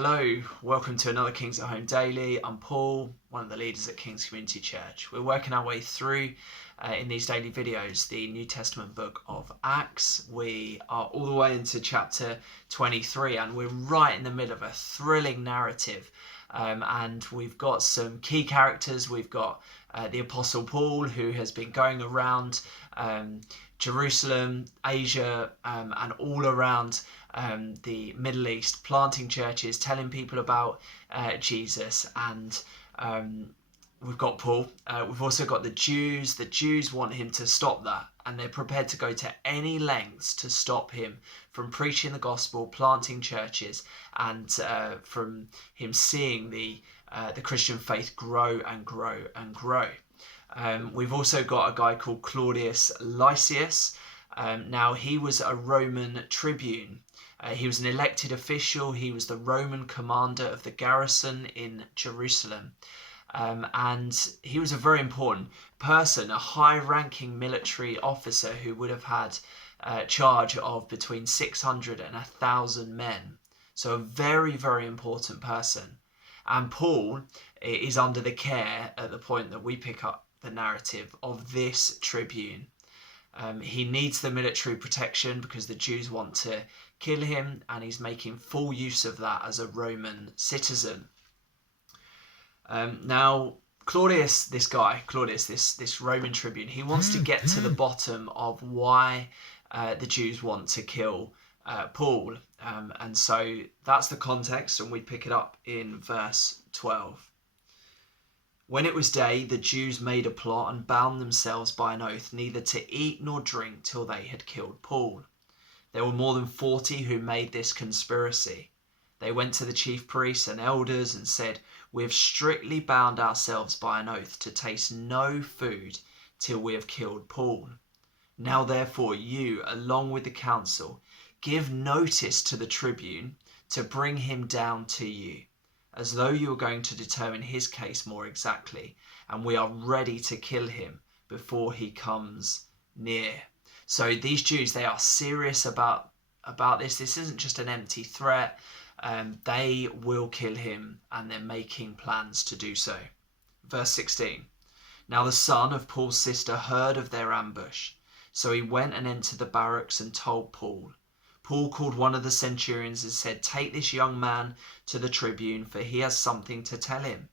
Hello, welcome to another Kings at Home Daily. I'm Paul, one of the leaders at Kings Community Church. We're working our way through, in these daily videos, the New Testament book of Acts. We are all the way into chapter 23 and we're right in the middle of a thrilling narrative. And we've got some key characters. We've got the Apostle Paul, who has been going around Jerusalem, Asia, and all around the Middle East, planting churches, telling people about Jesus. And we've got Paul. We've also got the Jews. The Jews want him to stop that, and they're prepared to go to any lengths to stop him from preaching the gospel, planting churches, and from him seeing the Christian faith grow and grow and grow. We've also got a guy called Claudius Lysias. Now, he was a Roman tribune. He was an elected official. He was the Roman commander of the garrison in Jerusalem. And he was a very important person, a high-ranking military officer who would have had charge of between 600 and 1,000 men. So a very, very important person. And Paul is under the care, at the point that we pick up the narrative, of this tribune. He needs the military protection because the Jews want to kill him, and he's making full use of that as a Roman citizen. Now, Claudius, this Roman tribune, he wants to get to the bottom of why the Jews want to kill Paul. And so that's the context, and we pick it up in verse 12. When it was day, the Jews made a plot and bound themselves by an oath neither to eat nor drink till they had killed Paul. There were more than 40 who made this conspiracy. They went to the chief priests and elders and said, "We have strictly bound ourselves by an oath to taste no food till we have killed Paul. Now therefore you, along with the council, give notice to the tribune to bring him down to you, as though you were going to determine his case more exactly, and we are ready to kill him before he comes near." So these Jews, they are serious about this. This isn't just an empty threat. They will kill him, and they're making plans to do so. Verse 16. Now the son of Paul's sister heard of their ambush, so he went and entered the barracks and told Paul. Paul called one of the centurions and said, "Take this young man to the tribune, for he has something to tell him."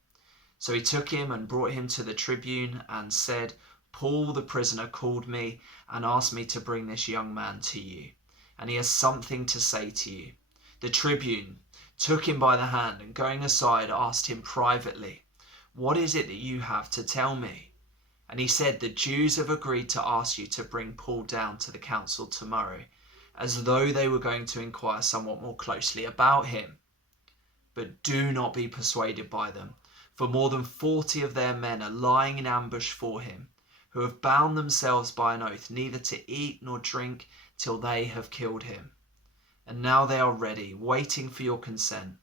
So he took him and brought him to the tribune and said, "Paul the prisoner called me and asked me to bring this young man to you, and he has something to say to you." The tribune took him by the hand and, going aside, asked him privately, "What is it that you have to tell me?" And he said, "The Jews have agreed to ask you to bring Paul down to the council tomorrow, as though they were going to inquire somewhat more closely about him. But do not be persuaded by them, for more than 40 of their men are lying in ambush for him, who have bound themselves by an oath neither to eat nor drink till they have killed him. And now they are ready, waiting for your consent."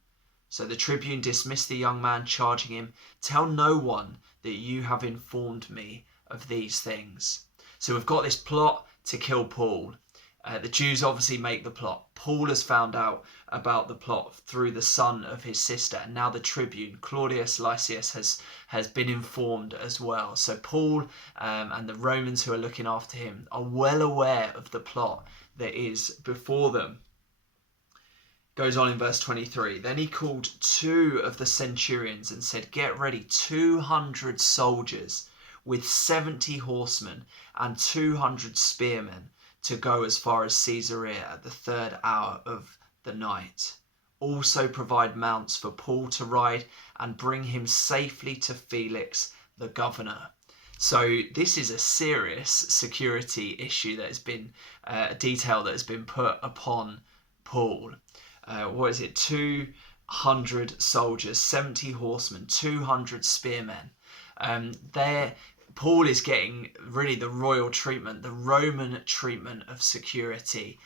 So the tribune dismissed the young man, charging him, "Tell no one that you have informed me of these things." So we've got this plot to kill Paul. The Jews obviously make the plot. Paul has found out about the plot through the son of his sister, and now the tribune, Claudius Lysias, has been informed as well. So Paul and the Romans who are looking after him are well aware of the plot that is before them. Goes on in verse 23. Then he called 2 of the centurions and said, "Get ready 200 soldiers with 70 horsemen and 200 spearmen to go as far as Caesarea at the 3rd hour of the night. Also provide mounts for Paul to ride and bring him safely to Felix, the governor." So this is a serious security issue that has been, a detail that has been put upon Paul. 200 soldiers, 70 horsemen, 200 spearmen. Paul is getting really the royal treatment, the Roman treatment of security,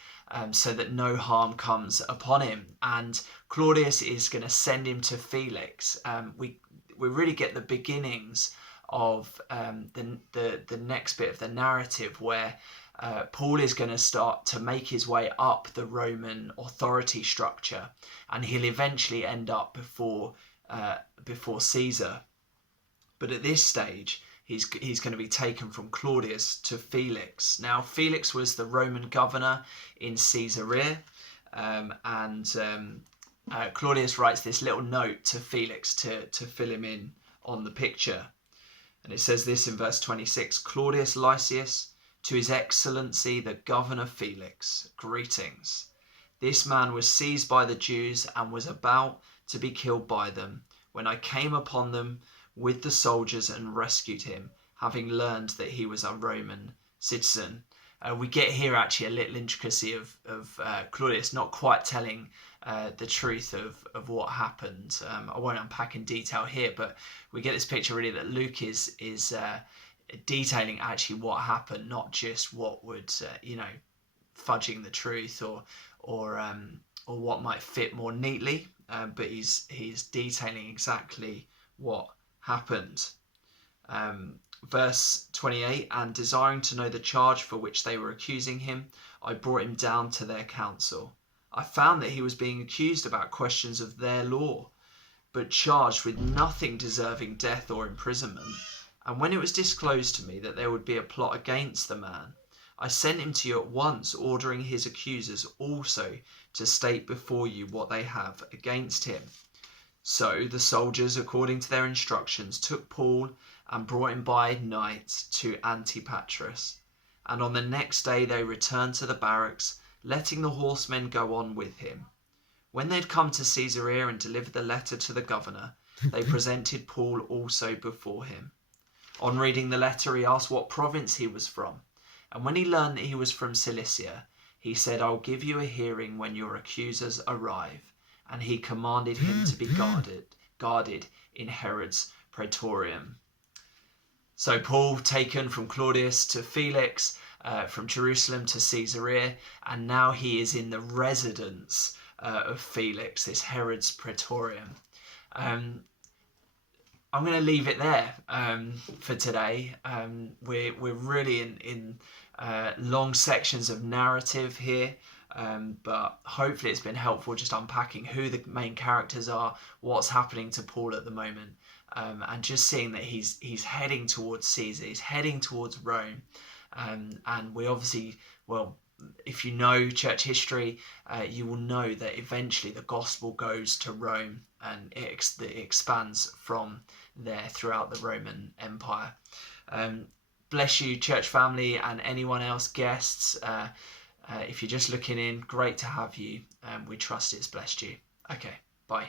so that no harm comes upon him. And Claudius is going to send him to Felix. We really get the beginnings of the next bit of the narrative, where Paul is going to start to make his way up the Roman authority structure, and he'll eventually end up before Caesar. But at this stage, he's going to be taken from Claudius to Felix. Now, Felix was the Roman governor in Caesarea, Claudius writes this little note to Felix to fill him in on the picture. And it says this in verse 26, Claudius Lysias, to his excellency the governor Felix, greetings. This man was seized by the Jews and was about to be killed by them, when I came upon them with the soldiers and rescued him, having learned that he was a Roman citizen. We get here actually a little intricacy of Claudius not quite telling the truth of what happened. I won't unpack in detail here, but we get this picture really that Luke is detailing actually what happened, not just what would fudging the truth or what might fit more neatly, but he's detailing exactly what happened. Verse 28, and desiring to know the charge for which they were accusing him, I brought him down to their council. I found that he was being accused about questions of their law, but charged with nothing deserving death or imprisonment. And when it was disclosed to me that there would be a plot against the man, I sent him to you at once, ordering his accusers also to state before you what they have against him. So the soldiers, according to their instructions, took Paul and brought him by night to Antipatris. And on the next day they returned to the barracks, letting the horsemen go on with him. When they had come to Caesarea and delivered the letter to the governor, they presented Paul also before him. On reading the letter, he asked what province he was from. And when he learned that he was from Cilicia, he said, I'll give you a hearing when your accusers arrive. And he commanded him to be guarded in Herod's praetorium. So Paul taken from Claudius to Felix, from Jerusalem to Caesarea, and now he is in the residence of Felix, this Herod's praetorium. I'm going to leave it there for today. We're really in long sections of narrative here, but hopefully it's been helpful just unpacking who the main characters are, what's happening to Paul at the moment, and just seeing that he's heading towards Caesar, he's heading towards Rome, and we obviously, well, if you know church history, you will know that eventually the gospel goes to Rome and it expands from there throughout the Roman Empire. Bless you, church family, and anyone else, guests. If you're just looking in, great to have you. We trust it's blessed you. Okay, bye.